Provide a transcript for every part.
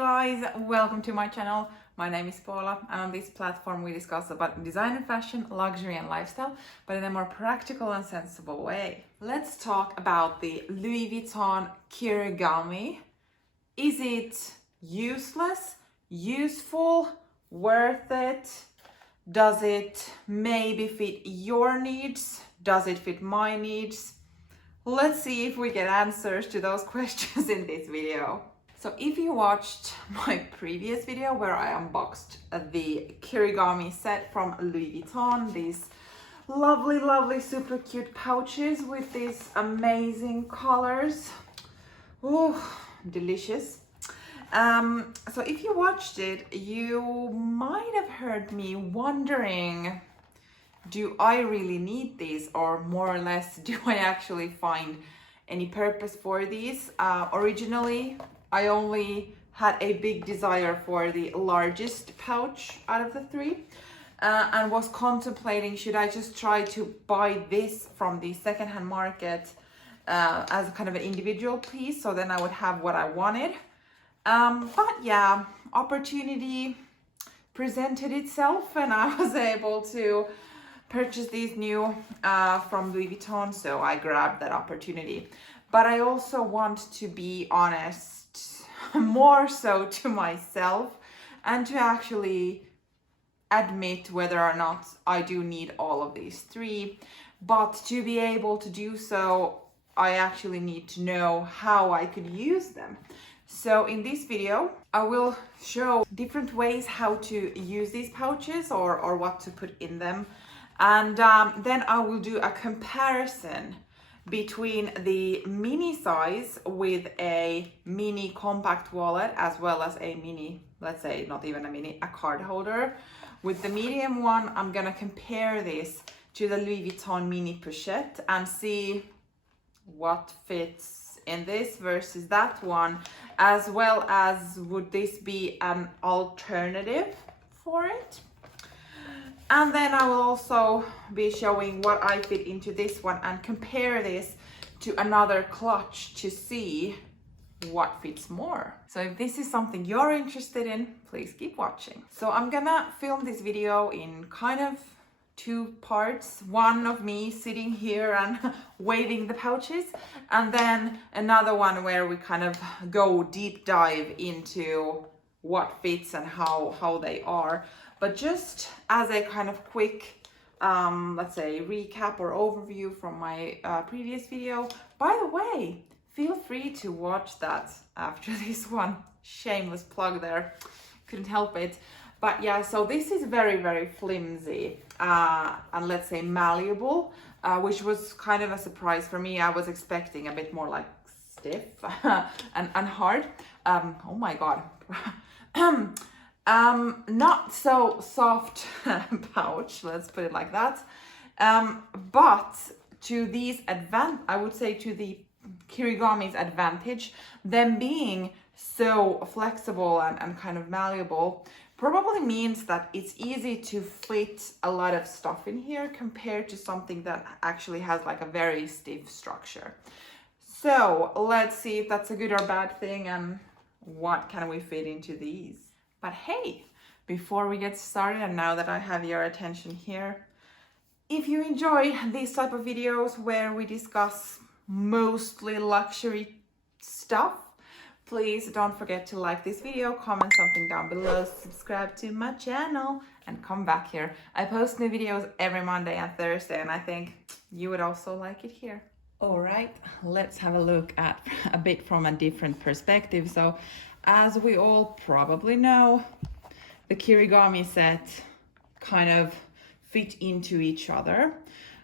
guys, welcome to my channel. My name is Paula, and on this platform we discuss about design and fashion, luxury and lifestyle, but in a more practical and sensible way. Let's talk about the Louis Vuitton Kirigami. Is it useless, useful, worth it? Does it maybe fit your needs? Does it fit my needs? Let's see if we get answers to those questions in this video. So if you watched my previous video where I unboxed the Kirigami set from Louis Vuitton, these lovely, super cute pouches with these amazing colors. Oh, delicious. So if you watched it, you might have heard me wondering, do I really need these, or more or less, do I actually find any purpose for these? Originally, I only had a big desire for the largest pouch out of the three, and was contemplating, should I just try to buy this from the secondhand market as a kind of an individual piece, so then I would have what I wanted. But yeah, opportunity presented itself and I was able to purchase these new from Louis Vuitton, so I grabbed that opportunity. But I also want to be honest, more so to myself, and to actually admit whether or not I do need all of these three. But to be able to do so, I actually need to know how I could use them. So in this video, I will show different ways how to use these pouches or what to put in them. And then I will do a comparison between the mini size with a mini compact wallet, as well as a mini, let's say not even a mini, a card holder. With the medium one, I'm gonna compare this to the Louis Vuitton Mini Pochette and see what fits in this versus that one, as well as would this be an alternative for it. And then I will also be showing what I fit into this one and compare this to another clutch to see what fits more. So if this is something you're interested in, please keep watching. So I'm gonna film this video in kind of two parts. One of me sitting here and waving the pouches, and then another one where we kind of go deep dive into what fits and how they are. But just as a kind of quick, let's say, recap or overview from my previous video. By the way, feel free to watch that after this one. Shameless plug there, couldn't help it. But yeah, so this is very flimsy and let's say malleable, which was kind of a surprise for me. I was expecting a bit more like stiff and hard. Oh my God. Not so soft pouch, let's put it like that. But to these I would say to the Kirigami's advantage, them being so flexible and kind of malleable, probably means that it's easy to fit a lot of stuff in here compared to something that actually has like a very stiff structure. So let's see if that's a good or bad thing, and what can we fit into these. But hey, before we get started, and now that I have your attention here, if you enjoy these type of videos where we discuss mostly luxury stuff, please don't forget to like this video, comment something down below, subscribe to my channel, and come back here. I post new videos every Monday and Thursday, and I think you would also like it here. All right, let's have a look at a bit from a different perspective. So as we all probably know, the Kirigami set kind of fit into each other.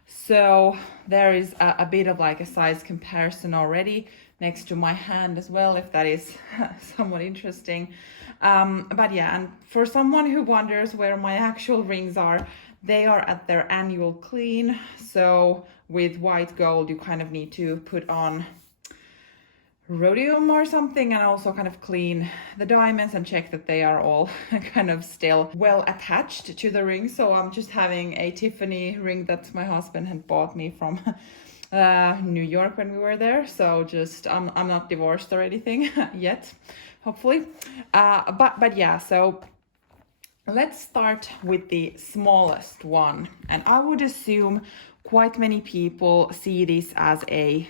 So there is a bit of like a size comparison already next to my hand as well, if that is somewhat interesting. But yeah, and for someone who wonders where my actual rings are, they are at their annual clean. So with white gold, you kind of need to put on rhodium or something, and also kind of clean the diamonds and check that they are all kind of still well attached to the ring. So I'm just having a Tiffany ring that my husband had bought me from New York when we were there. So just I'm not divorced or anything yet, hopefully. But yeah, so let's start with the smallest one. And I would assume quite many people see this as a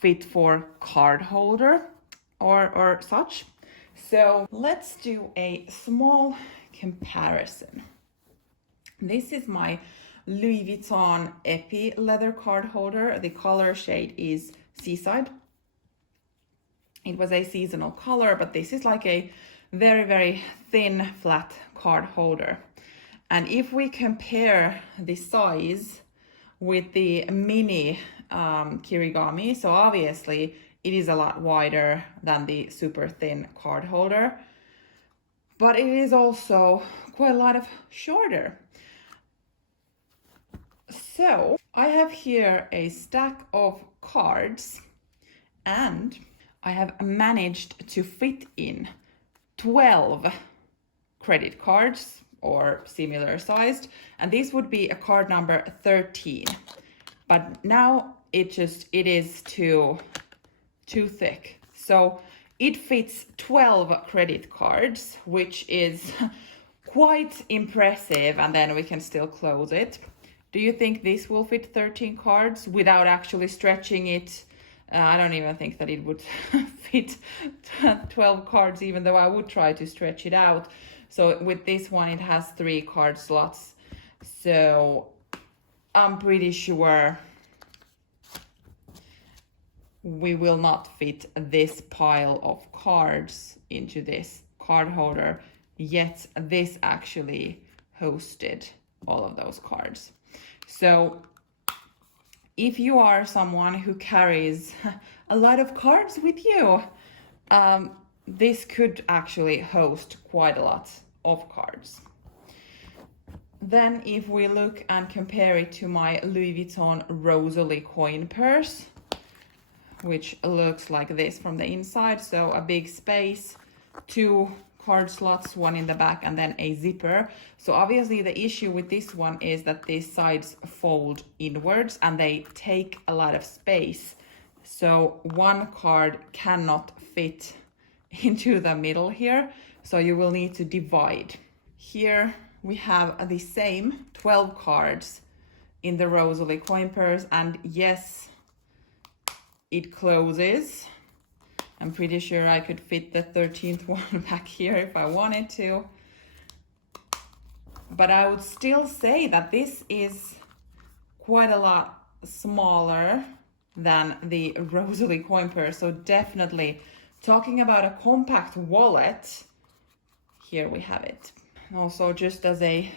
fit for card holder or such. So let's do a small comparison. This is my Louis Vuitton Epi leather card holder. The color shade is Seaside. It was a seasonal color, but this is like a very, very thin, flat card holder. And if we compare the size with the Mini Kirigami, so obviously it is a lot wider than the super thin card holder, but it is also quite a lot of shorter. So I have here a stack of cards, and I have managed to fit in 12 credit cards or similar sized, and this would be a card number 13. But now it is too thick. So it fits 12 credit cards, which is quite impressive, and then we can still close it. Do you think this will fit 13 cards without actually stretching it? I don't even think that it would fit 12 cards, even though I would try to stretch it out. So with this one, it has 3 card slots. So I'm pretty sure we will not fit this pile of cards into this card holder, yet this actually hosted all of those cards. So if you are someone who carries a lot of cards with you, this could actually host quite a lot of cards. Then if we look and compare it to my Louis Vuitton Rosalie Coin purse, which looks like this from the inside, so a big space, 2 card slots, 1 in the back, and then a zipper. So obviously the issue with this one is that these sides fold inwards and they take a lot of space. So one card cannot fit into the middle here, so you will need to divide. Here we have the same 12 cards in the Rosalie Coin purse, and yes, it closes. I'm pretty sure I could fit the 13th one back here if I wanted to. But I would still say that this is quite a lot smaller than the Rosalie Coin purse. So definitely talking about a compact wallet, here we have it. Also just to say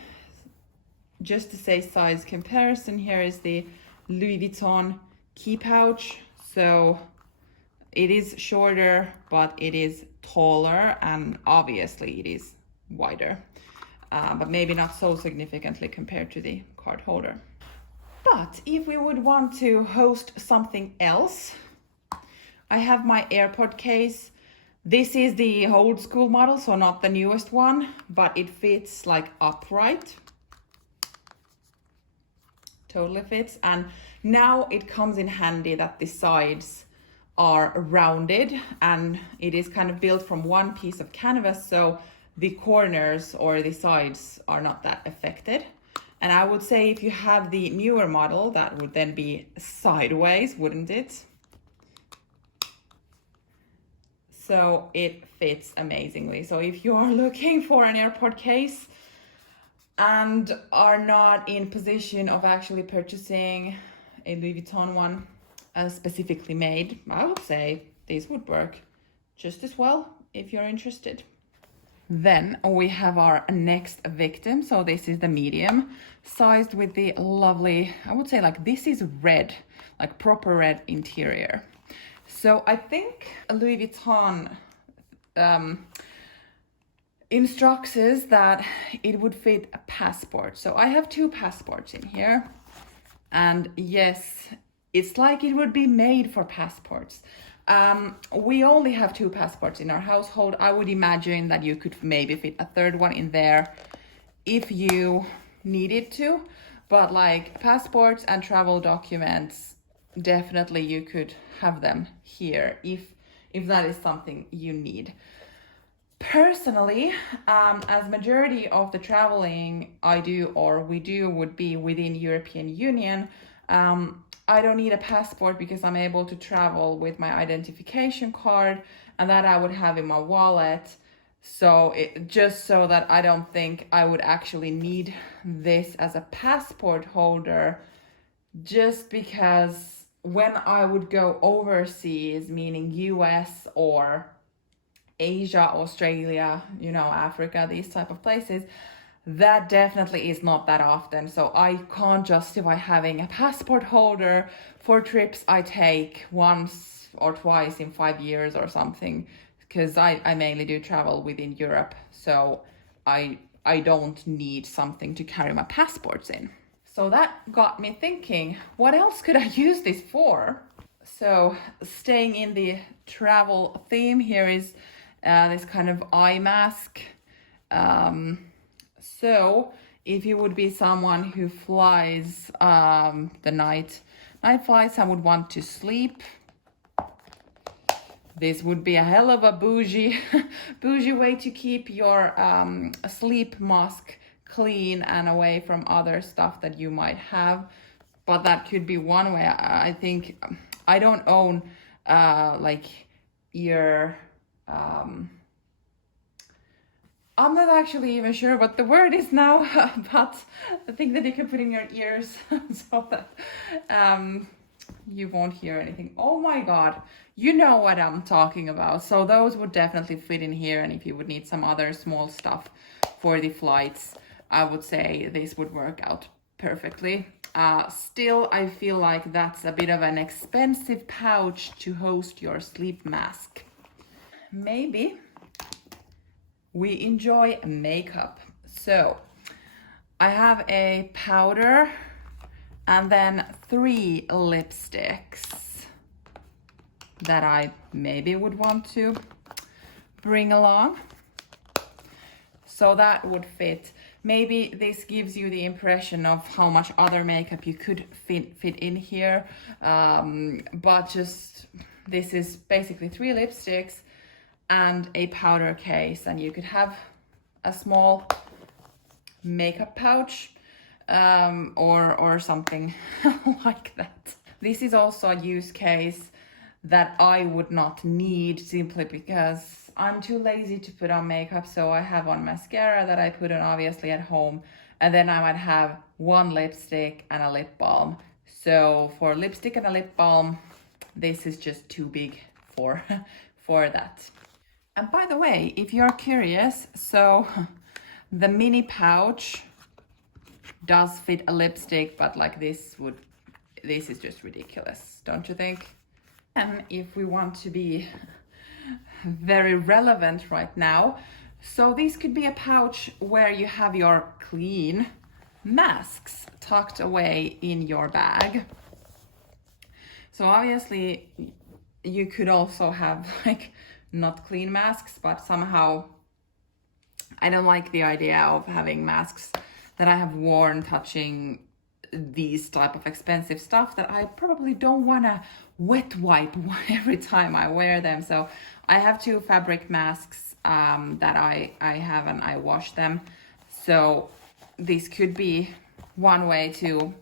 size comparison, here is the Louis Vuitton key pouch. So it is shorter, but it is taller, and obviously it is wider, but maybe not so significantly compared to the card holder. But if we would want to host something else, I have my AirPod case. This is the old school model, so not the newest one, but it fits like upright. Totally fits. And now it comes in handy that the sides are rounded, and it is kind of built from one piece of canvas, so the corners or the sides are not that affected. And I would say if you have the newer model, that would then be sideways, wouldn't it? So it fits amazingly. So if you are looking for an AirPod case and are not in position of actually purchasing a Louis Vuitton one, specifically made, I would say these would work just as well if you're interested. Then we have our next victim. So this is the medium sized with the lovely, I would say like this is red, like proper red interior. So I think Louis Vuitton instructs us that it would fit a passport. So I have 2 passports in here, and yes, it's like it would be made for passports. We only have 2 passports in our household. I would imagine that you could maybe fit a 3rd one in there if you needed to, but like passports and travel documents, definitely you could have them here if that is something you need. Personally, as majority of the traveling I do or we do would be within European Union, I don't need a passport because I'm able to travel with my identification card, and that I would have in my wallet. So just so that I don't think I would actually need this as a passport holder, just because when I would go overseas, meaning US or Asia, Australia, Africa, these type of places, that definitely is not that often. So I can't justify having a passport holder for trips I take once or twice in 5 years or something, because I mainly do travel within Europe. So I don't need something to carry my passports in. So that got me thinking, what else could I use this for? So staying in the travel theme, here is this kind of eye mask. So if you would be someone who flies the night flights and would want to sleep, this would be a hell of a bougie way to keep your sleep mask clean and away from other stuff that you might have. But that could be one way. I think I don't own like ear. I'm not actually even sure what the word is now, but the thing that you can put in your ears so that you won't hear anything. Oh my god, you know what I'm talking about. So those would definitely fit in here, and if you would need some other small stuff for the flights, I would say this would work out perfectly. Still, I feel like that's a bit of an expensive pouch to host your sleep mask. Maybe we enjoy makeup. So I have a powder and then 3 lipsticks that I maybe would want to bring along. So that would fit. Maybe this gives you the impression of how much other makeup you could fit in here. But just, this is basically 3 lipsticks and a powder case, and you could have a small makeup pouch or something like that. This is also a use case that I would not need, simply because I'm too lazy to put on makeup. So I have on mascara that I put on obviously at home, and then I might have 1 lipstick and a lip balm. So for lipstick and a lip balm, this is just too big for that. And by the way, if you're curious, so the mini pouch does fit a lipstick, but like this is just ridiculous, don't you think? And if we want to be very relevant right now, so this could be a pouch where you have your clean masks tucked away in your bag. So obviously you could also have like not clean masks, but somehow I don't like the idea of having masks that I have worn touching these type of expensive stuff that I probably don't want to wet wipe every time I wear them. So I have 2 fabric masks that I have, and I wash them. So this could be one way to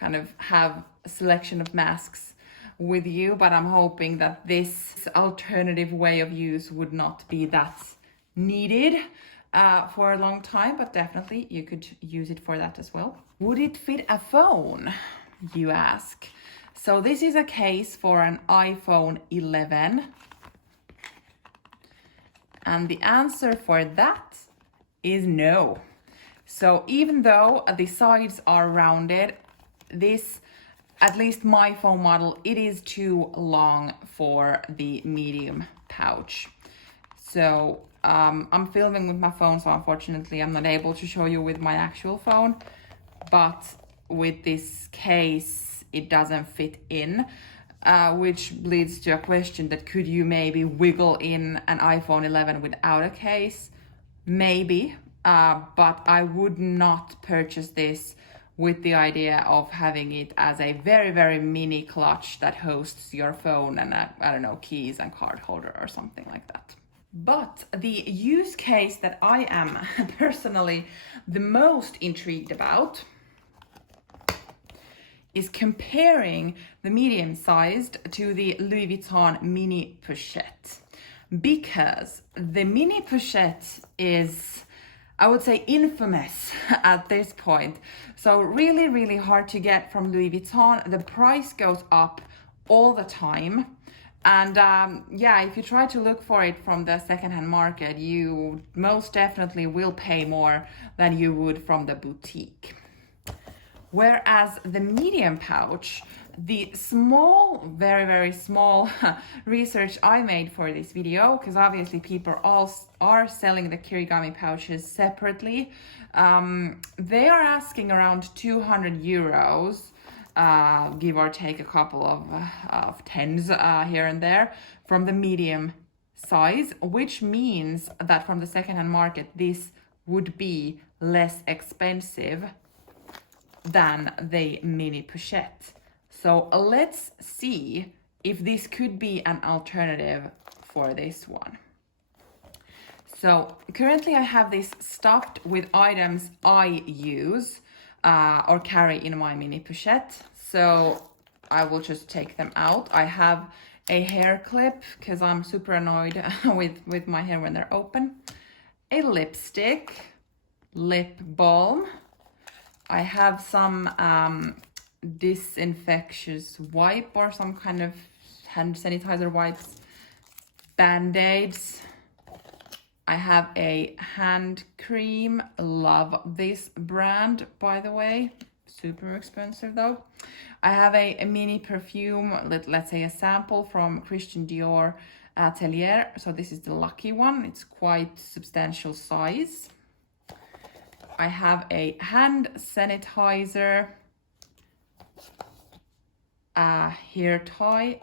kind of have a selection of masks with you, but I'm hoping that this alternative way of use would not be that needed for a long time, but definitely you could use it for that as well. Would it fit a phone, you ask? So this is a case for an iPhone 11, and the answer for that is no. So even though the sides are rounded, this, at least my phone model, it is too long for the medium pouch. So I'm filming with my phone, so unfortunately I'm not able to show you with my actual phone, but with this case it doesn't fit in, which leads to a question that could you maybe wiggle in an iPhone 11 without a case? Maybe, but I would not purchase this with the idea of having it as a very, very mini clutch that hosts your phone and, I don't know, keys and card holder or something like that. But the use case that I am personally the most intrigued about is comparing the medium-sized to the Louis Vuitton Mini Pochette. Because the Mini Pochette is, I would say, infamous at this point. So really, really hard to get from Louis Vuitton. The price goes up all the time. And yeah, if you try to look for it from the secondhand market, you most definitely will pay more than you would from the boutique. Whereas the medium pouch, the small, very, very small research I made for this video, because obviously people are selling the Kirigami pouches separately. They are asking around 200 euros, give or take a couple of tens here and there, from the medium size, which means that from the secondhand market, this would be less expensive than the Mini Pochette. So let's see if this could be an alternative for this one. So currently I have this stuffed with items I use or carry in my Mini Pochette. So I will just take them out. I have a hair clip because I'm super annoyed with my hair when they're open. A lipstick, lip balm. I have some disinfectious wipe or some kind of hand sanitizer wipes, band-aids. I have a hand cream. Love this brand, by the way. Super expensive though. I have a mini perfume, let's say a sample from Christian Dior Atelier. So this is the lucky one. It's quite substantial size. I have a hand sanitizer, a hair tie,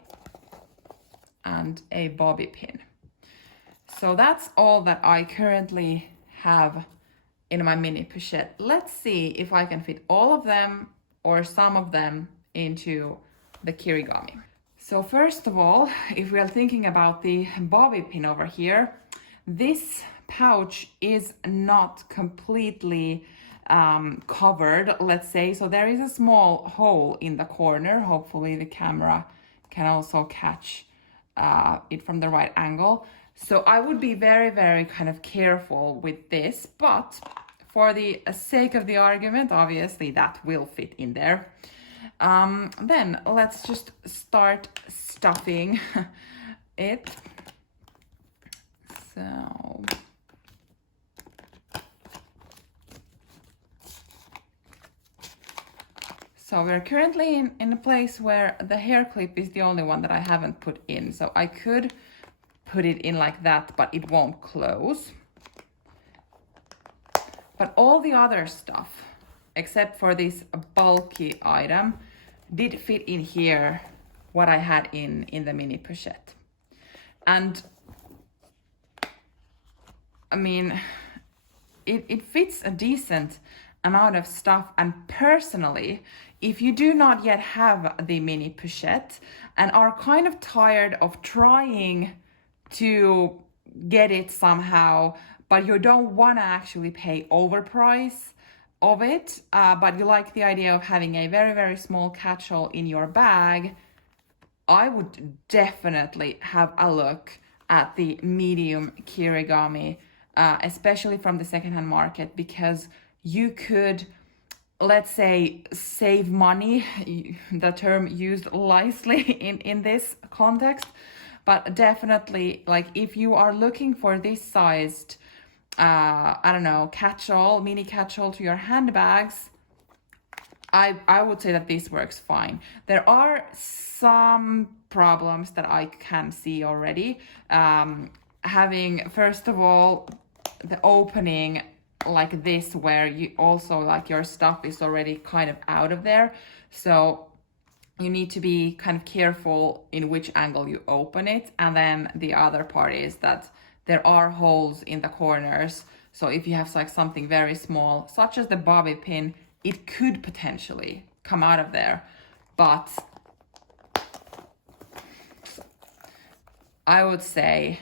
and a bobby pin. So that's all that I currently have in my Mini Pochette. Let's see if I can fit all of them or some of them into the Kirigami. So first of all, if we are thinking about the bobby pin over here, this pouch is not completely covered, let's say. So there is a small hole in the corner. Hopefully the camera can also catch it from the right angle. So I would be very, very kind of careful with this, but for the sake of the argument, obviously that will fit in there. Then let's just start stuffing it. So we're currently in a place where the hair clip is the only one that I haven't put in. So I could put it in like that, but it won't close. But all the other stuff, except for this bulky item, did fit in here, what I had in the Mini Pochette. And I mean, it fits a decent amount of stuff. And personally, if you do not yet have the Mini Pochette and are kind of tired of trying to get it somehow, but you don't want to actually pay overprice of it, but you like the idea of having a very, very small catch-all in your bag, I would definitely have a look at the medium Kirigami, especially from the secondhand market, because you could, let's say, save money, the term used lightly in this context, but definitely, like, if you are looking for this sized, I don't know, catch-all, mini catch-all to your handbags, I would say that this works fine. There are some problems that I can see already. Having, first of all, the opening like this, where you also, like, your stuff is already kind of out of there. So you need to be kind of careful in which angle you open it. And then the other part is that there are holes in the corners. So if you have like something very small, such as the bobby pin, it could potentially come out of there, but I would say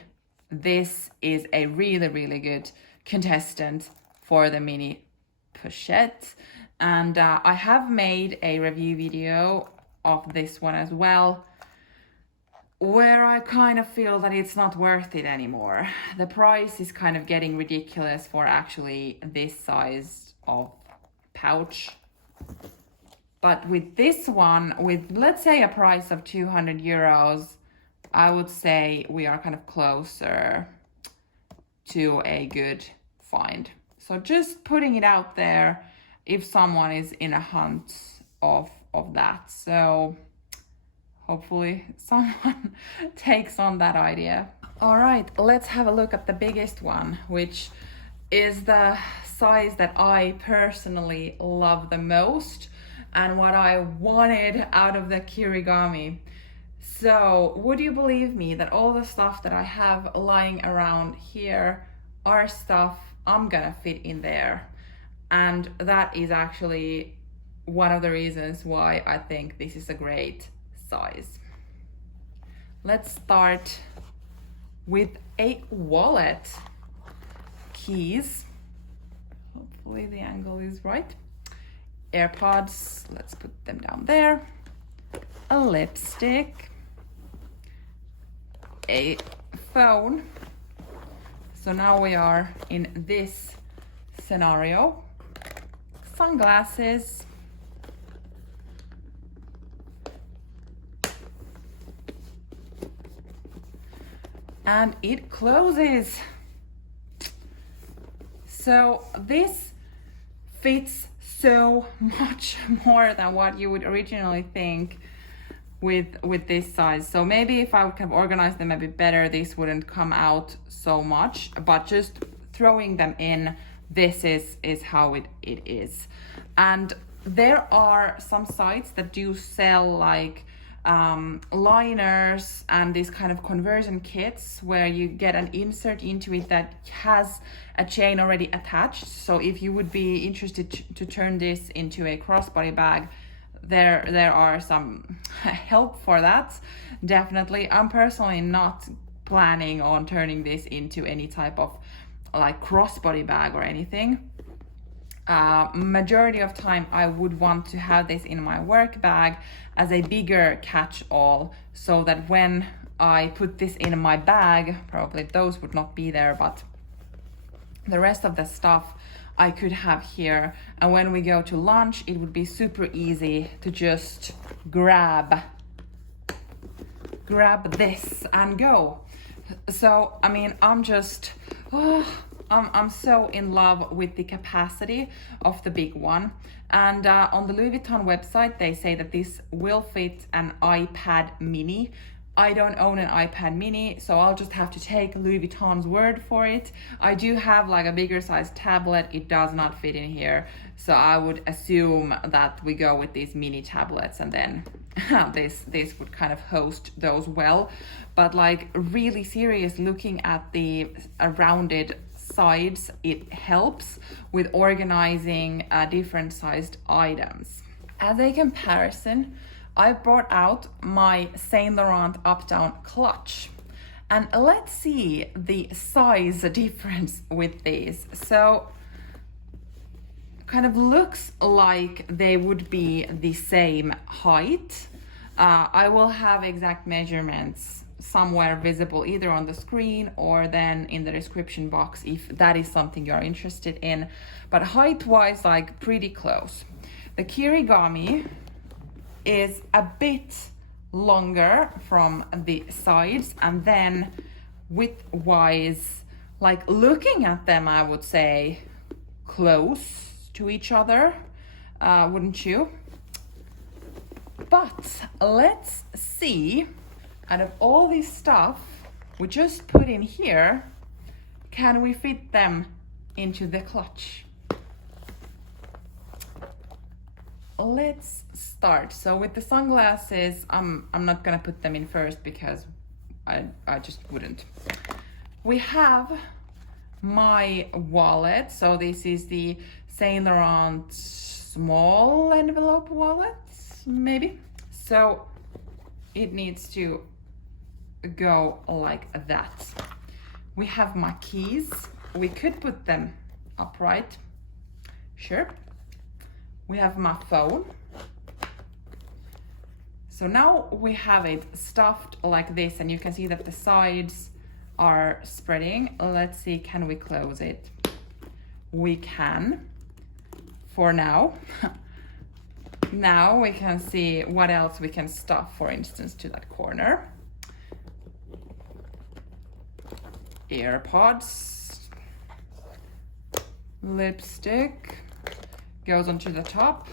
this is a really, really good contestant for the Mini Pochette. And I have made a review video of this one as well, where I kind of feel that it's not worth it anymore. The price is kind of getting ridiculous for actually this size of pouch. But with this one, with let's say a price of 200 euros, I would say we are kind of closer to a good find. So just putting it out there if someone is in a hunt of that. So hopefully someone takes on that idea. All right, let's have a look at the biggest one, which is the size that I personally love the most and what I wanted out of the Kirigami. So would you believe me that all the stuff that I have lying around here are stuff I'm gonna fit in there? And that is actually one of the reasons why I think this is a great size. Let's start with a wallet. Keys, hopefully the angle is right. AirPods, let's put them down there. A lipstick. A phone. So now we are in this scenario. Sunglasses. And it closes. So this fits so much more than what you would originally think with this size. So maybe if I would kind of organize them a bit better, this wouldn't come out so much, but just throwing them in, this is how it is. And there are some sites that do sell like liners and these kind of conversion kits where you get an insert into it that has a chain already attached. So if you would be interested to turn this into a crossbody bag, there are some help for that, definitely. I'm personally not planning on turning this into any type of like crossbody bag or anything. Majority of time I would want to have this in my work bag as a bigger catch-all, so that when I put this in my bag, probably those would not be there, but the rest of the stuff I could have here, and when we go to lunch it would be super easy to just grab this and go. So I mean, I'm just I'm so in love with the capacity of the big one. And on the Louis Vuitton website they say that this will fit an iPad mini. I don't own an iPad mini, so I'll just have to take Louis Vuitton's word for it. I do have like a bigger size tablet, it does not fit in here, so I would assume that we go with these mini tablets, and then this would kind of host those well. But like really serious, looking at the rounded sides, it helps with organizing different sized items. As a comparison, I brought out my Saint Laurent up-down clutch, and let's see the size difference with these. So kind of looks like they would be the same height. I will have exact measurements somewhere visible either on the screen or then in the description box if that is something you're interested in, but height wise like pretty close. The Kirigami is a bit longer from the sides, and then width wise, like looking at them, I would say close to each other, wouldn't you? But let's see, out of all this stuff we just put in here, can we fit them into the clutch? Let's start. So with the sunglasses, I'm not gonna put them in first because I just wouldn't. We have my wallet. So this is the Saint Laurent small envelope wallet, maybe. So it needs to go like that. We have my keys. We could put them upright, sure. We have my phone. So now we have it stuffed like this, and you can see that the sides are spreading. Let's see, can we close it? We can, for now. Now we can see what else we can stuff, for instance, to that corner. AirPods, lipstick, goes onto the top,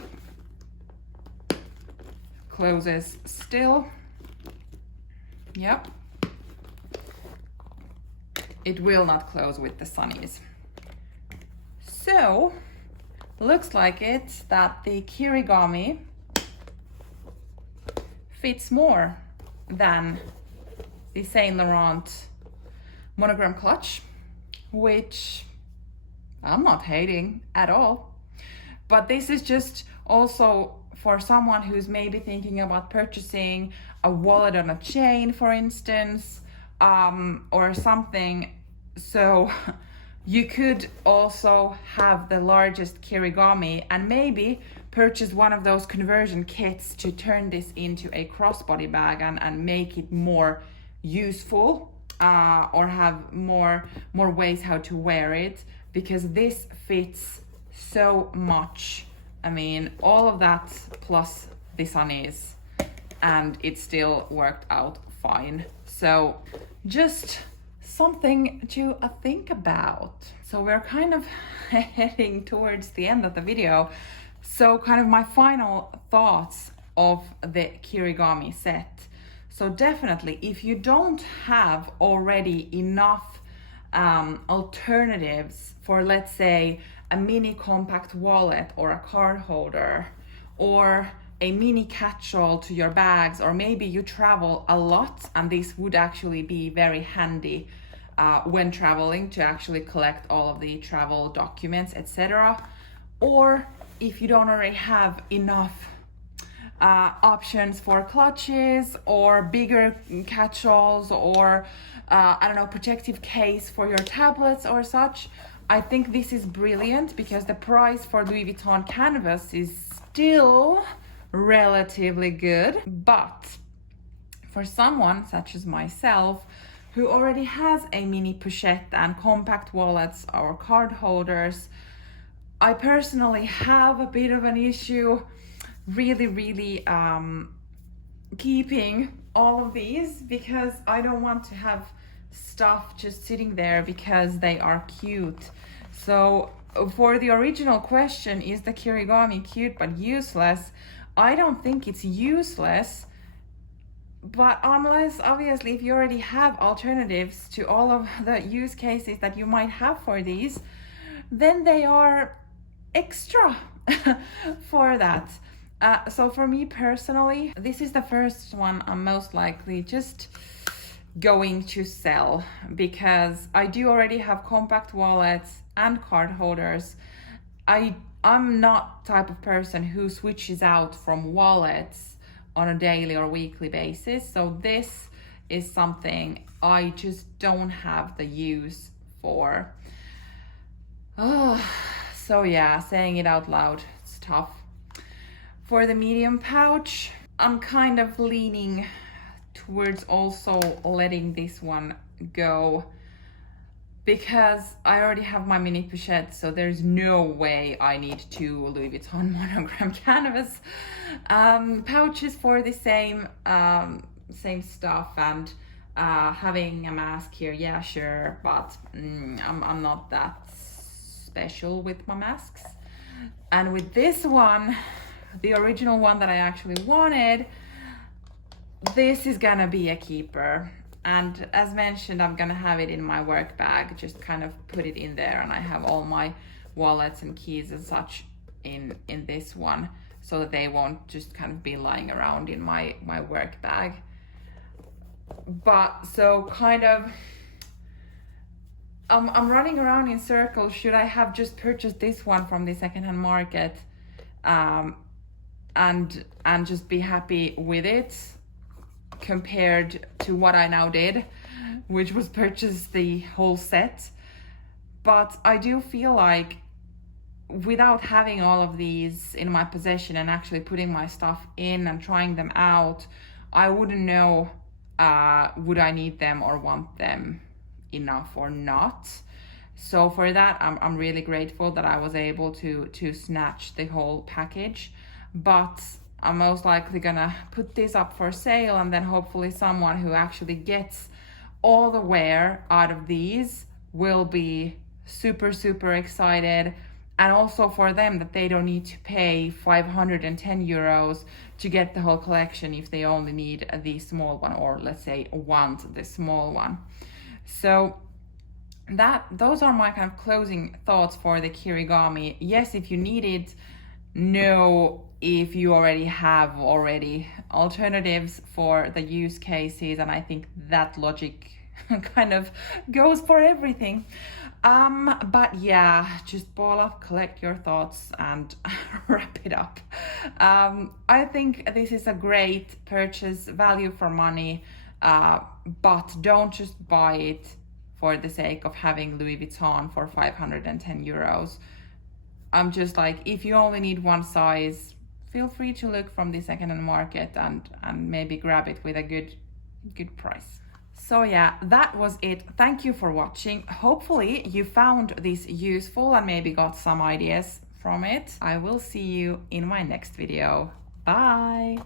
closes still. Yep. It will not close with the sunnies. So, looks like it that the Kirigami fits more than the Saint Laurent Monogram Clutch, which I'm not hating at all. But this is just also for someone who's maybe thinking about purchasing a wallet on a chain, for instance, or something. So you could also have the largest Kirigami and maybe purchase one of those conversion kits to turn this into a crossbody bag and make it more useful, or have more ways how to wear it, because this fits so much. I mean, all of that plus the sunnies, and it still worked out fine. So just something to think about. So we're kind of heading towards the end of the video. So kind of my final thoughts of the Kirigami set. So definitely, if you don't have already enough alternatives for, let's say, a mini compact wallet or a card holder or a mini catch-all to your bags, or maybe you travel a lot and this would actually be very handy when traveling to actually collect all of the travel documents, etc. Or if you don't already have enough options for clutches or bigger catch-alls, or I don't know, protective case for your tablets or such, I think this is brilliant, because the price for Louis Vuitton canvas is still relatively good. But for someone such as myself who already has a mini pochette and compact wallets or card holders, I personally have a bit of an issue really keeping all of these, because I don't want to have stuff just sitting there because they are cute. So for the original question, is the Kirigami cute but useless? I don't think it's useless, but unless obviously if you already have alternatives to all of the use cases that you might have for these, then they are extra for that. So for me personally, this is the first one I'm most likely just going to sell, because I do already have compact wallets and card holders. I'm not type of person who switches out from wallets on a daily or weekly basis. So this is something I just don't have the use for. So yeah, saying it out loud, it's tough. For the medium pouch, I'm kind of leaning towards also letting this one go, because I already have my mini pochette, so there's no way I need two Louis Vuitton Monogram canvas pouches for the same stuff. And having a mask here, yeah, sure, but I'm not that special with my masks. And with this one, the original one that I actually wanted, this is gonna be a keeper. And as mentioned, I'm gonna have it in my work bag, just kind of put it in there, and I have all my wallets and keys and such in this one, so that they won't just kind of be lying around in my work bag. But so kind of I'm running around in circles. Should I have just purchased this one from the secondhand market and just be happy with it compared to what I now did, which was purchase the whole set. But I do feel like without having all of these in my possession and actually putting my stuff in and trying them out, I wouldn't know would I need them or want them enough or not. So for that, I'm really grateful that I was able to snatch the whole package. But I'm most likely gonna put this up for sale, and then hopefully someone who actually gets all the wear out of these will be super excited. And also for them, that they don't need to pay 510 euros to get the whole collection if they only need the small one, or let's say want the small one. So those are my kind of closing thoughts for the Kirigami. Yes, if you need it. No, if you already have alternatives for the use cases, and I think that logic kind of goes for everything. But yeah, just ball up, collect your thoughts, and wrap it up. I think this is a great purchase, value for money, but don't just buy it for the sake of having Louis Vuitton for 510 euros. I'm just like, if you only need one size, feel free to look from the second-hand market and maybe grab it with a good price. So yeah, that was it. Thank you for watching. Hopefully you found this useful and maybe got some ideas from it. I will see you in my next video. Bye!